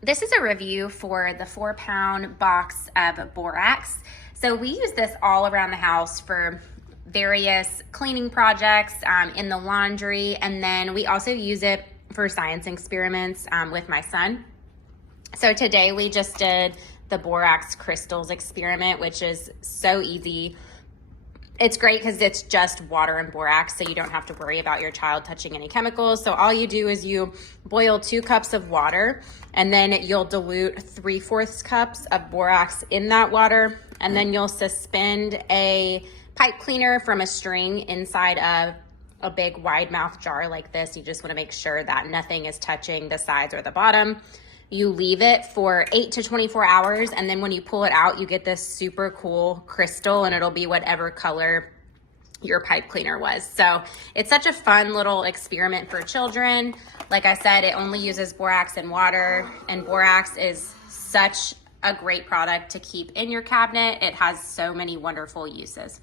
This is a review for the 4-pound box of borax. So we use this all around the house for various cleaning projects, in the laundry, and then we also use it for science experiments with my son. So today we just did the borax crystals experiment, which is so easy. It's great because it's just water and borax, so you don't have to worry about your child touching any chemicals. So all you do is you boil 2 cups of water, and then you'll dilute 3/4 cups of borax in that water, and then you'll suspend a pipe cleaner from a string inside of a big wide mouth jar like this. You just want to make sure that nothing is touching the sides or the bottom. You leave it for 8 to 24 hours, and then when you pull it out, you get this super cool crystal, and it'll be whatever color your pipe cleaner was. So it's such a fun little experiment for children. Like I said, it only uses borax and water, and borax is such a great product to keep in your cabinet. It has so many wonderful uses.